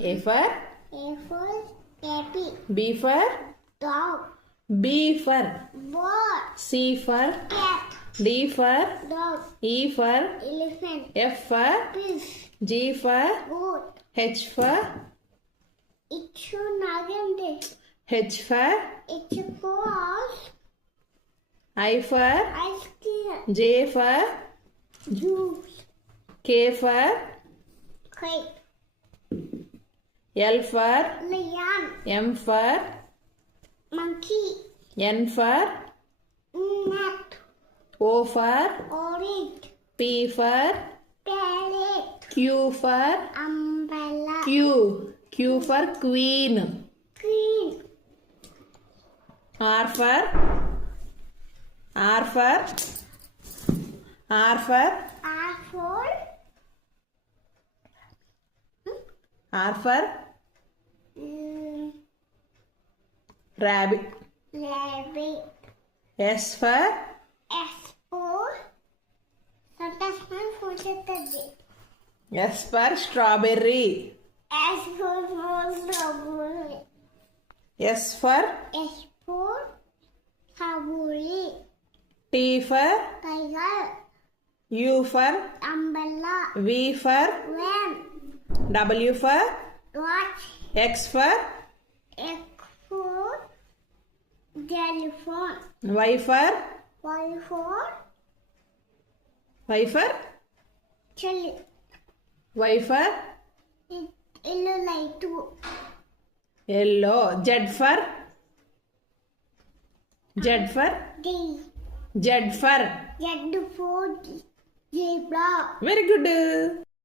A for A for happy. B for Dog. B for Bird. C for Cat. D for Dog. E for Elephant. F for Fish. G for Goat. H for Ichu nagante. H for Ichu horse. I for Ice cream. J for Juice. K for Cake. L for Lion. M for Monkey. N for Nut. O for Orange. P for Parrot. Q for Umbrella. Q for Queen. Green. R for R for Apple. R for rabbit. Rabbit. S for S for sometimes my phone says S for strawberry. S for strawberry. S for S for strawberry. T for Tiger. U for Umbrella. V for Van. W for Watch. X for X for telephone. Y for Y for chili. Y for Yellow light. yellow. Z for D. Z for Z for zebra. very good.